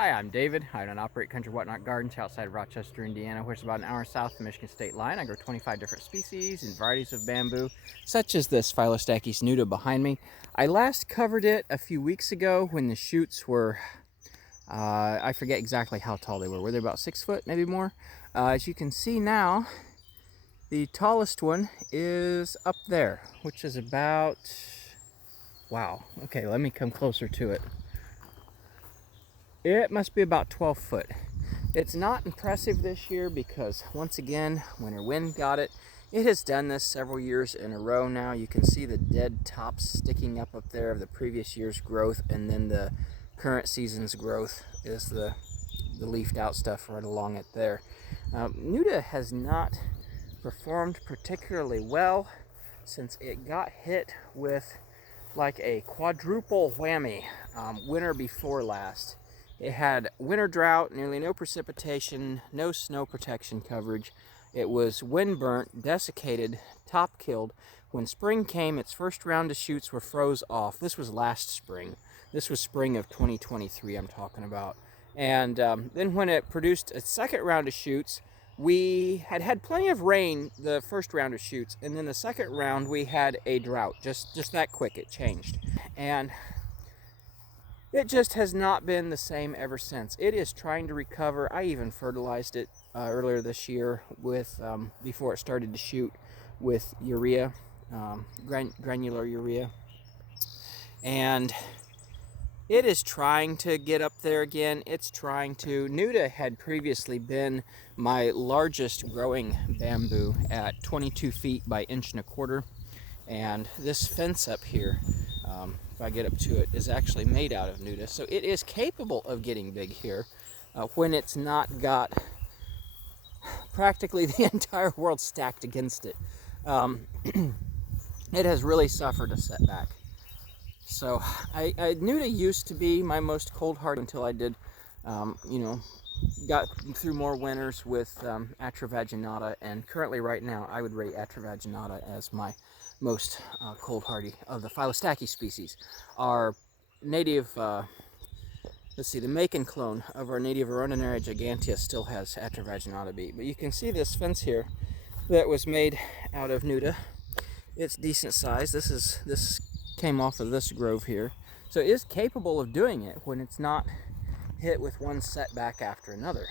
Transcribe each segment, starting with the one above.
Hi, I'm David. I own and operate Country Whatnot Gardens outside Rochester, Indiana, which is about an hour south of the Michigan state line. I grow 25 different species and varieties of bamboo, such as this Phyllostachys Nuda behind me. I last covered it a few weeks ago when the shoots were, I forget exactly how tall they were. Were they about 6 foot, maybe more? As you can see now, the tallest one is up there, which is about, wow. Okay, let me come closer to it. It must be about 12 foot. It's not impressive this year because, once again, winter wind got it. It has done this several years in a row now. You can see the dead tops sticking up there of the previous year's growth, and then the current season's growth is the leafed out stuff right along it there. Nuda has not performed particularly well since it got hit with like a quadruple whammy winter before last. It had winter drought, nearly no precipitation, no snow protection coverage. It was wind burnt, desiccated, top killed. When spring came, its first round of shoots were froze off. This was last spring. This was spring of 2023 I'm talking about. And then when it produced its second round of shoots, we had plenty of rain the first round of shoots, and then the second round we had a drought. Just that quick it changed. And it just has not been the same ever since. It is trying to recover. I even fertilized it earlier this year with, before it started to shoot, with urea, granular urea. And it is trying to get up there again. It's trying to. Nuda had previously been my largest growing bamboo at 22 feet by 1.25 inches. And this fence up here, if I get up to it, is actually made out of Nuda. So it is capable of getting big here when it's not got practically the entire world stacked against it. It has really suffered a setback. So Nuda used to be my most cold-hearted until I did, got through more winters with Atravaginata, and currently right now I would rate Atravaginata as my most cold-hardy of the Phyllostachys species. Our native, the Macon clone of our native Aronaria gigantea still has Atravaginata beat, but you can see this fence here that was made out of Nuda. It's decent size. This came off of this grove here, so it is capable of doing it when it's not hit with one setback after another.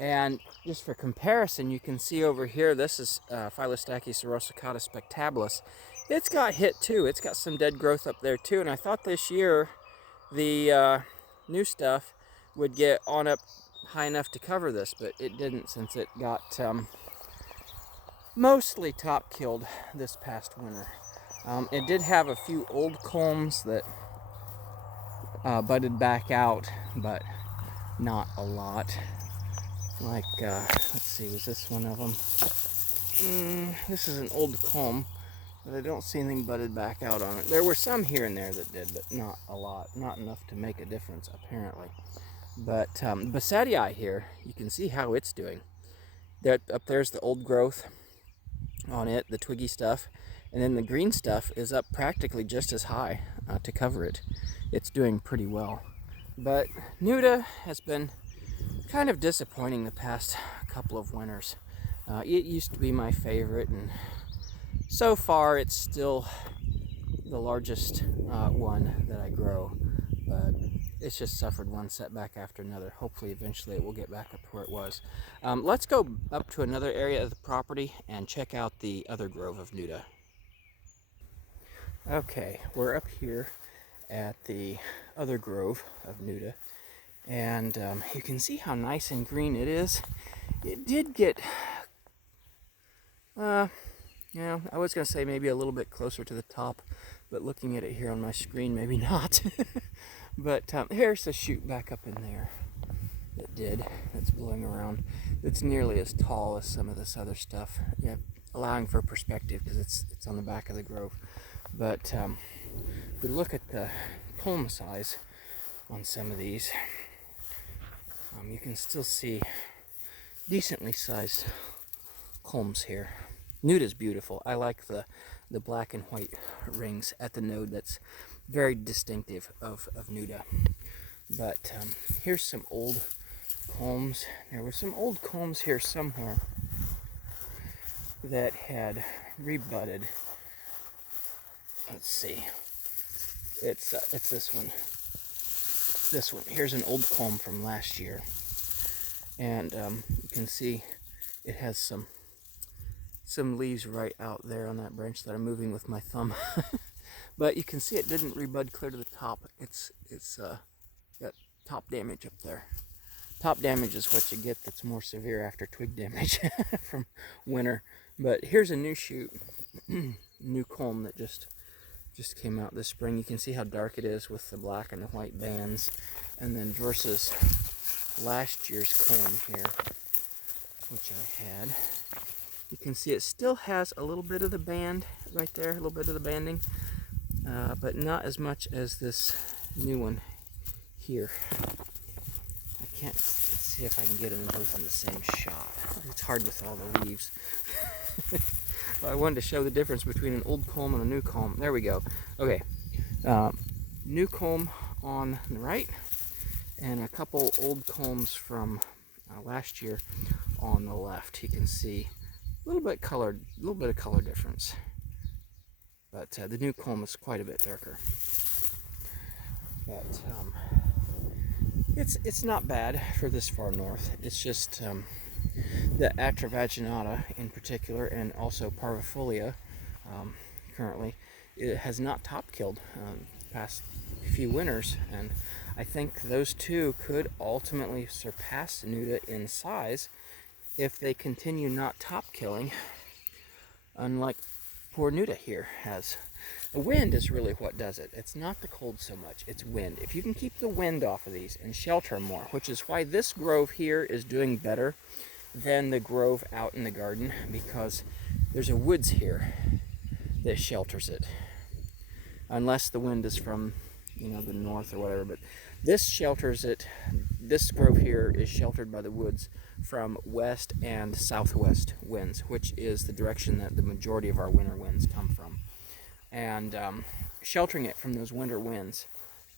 And just for comparison, you can see over here, this is Phyllostachys orosicata spectabilis. It's got hit too. It's got some dead growth up there too, and I thought this year the new stuff would get on up high enough to cover this, but it didn't, since it got mostly top killed this past winter. It did have a few old culms that budded back out, but not a lot. Like, let's see, was this one of them? This is an old culm, but I don't see anything budded back out on it. There were some here and there that did, but not a lot. Not enough to make a difference, apparently. But Basadii here, you can see how it's doing. Up there's the old growth on it, the twiggy stuff, and then the green stuff is up practically just as high to cover it. It's doing pretty well. But Nuda has been kind of disappointing the past couple of winters. It used to be my favorite, and so far it's still the largest one that I grow, but it's just suffered one setback after another. Hopefully eventually it will get back up to where it was. Let's go up to another area of the property and check out the other grove of Nuda. Okay, we're up here at the other grove of Nuda, and you can see how nice and green it is. It did get, I was going to say maybe a little bit closer to the top, but looking at it here on my screen, maybe not. But here's the shoot back up in there that's blowing around. It's nearly as tall as some of this other stuff, allowing for perspective because it's on the back of the grove. But if we look at the culm size on some of these, you can still see decently sized culms here. Nuda's beautiful. I like the black and white rings at the node. That's very distinctive of Nuda. But here's some old culms. There were some old culms here somewhere that had rebudded. Let's see. It's this one. This one. Here's an old culm from last year, and you can see it has some leaves right out there on that branch that I'm moving with my thumb. But you can see it didn't rebud clear to the top. It's got top damage up there. Top damage is what you get that's more severe after twig damage from winter. But here's a new shoot, new culm that just came out this spring. You can see how dark it is with the black and the white bands, and then versus last year's culm here, which I had. You can see it still has a little bit of the band right there, a little bit of the banding, but not as much as this new one here. Let's see if I can get them both in the same shot. It's hard with all the leaves. But I wanted to show the difference between an old culm and a new culm. There we go. Okay, new culm on the right, and a couple old culms from last year on the left. You can see a little bit of color difference. But the new culm is quite a bit darker. But it's not bad for this far north. It's just the Atravaginata in particular, and also Parvifolia currently, it has not top killed past few winters, and I think those two could ultimately surpass Nuda in size if they continue not top killing, unlike poor Nuda here has. The wind is really what does it. It's not the cold so much, it's wind. If you can keep the wind off of these and shelter them more, which is why this grove here is doing better than the grove out in the garden, because there's a woods here that shelters it. Unless the wind is from, the north or whatever, but this shelters it. This grove here is sheltered by the woods from west and southwest winds, which is the direction that the majority of our winter winds come from. And sheltering it from those winter winds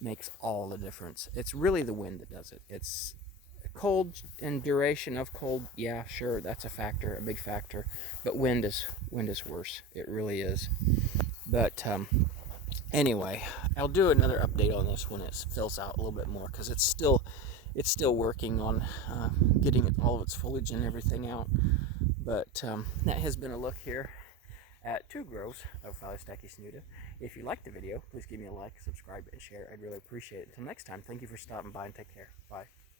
makes all the difference. It's really the wind that does it. It's cold and duration of cold, yeah, sure, that's a factor, a big factor. But wind is worse. It really is. But anyway, I'll do another update on this when it fills out a little bit more, because it's still working on getting all of its foliage and everything out. But that has been a look here at 2 groves of Phyllostachys nuda. If you liked the video, please give me a like, subscribe, and share. I'd really appreciate it. Until next time, thank you for stopping by, and take care. Bye.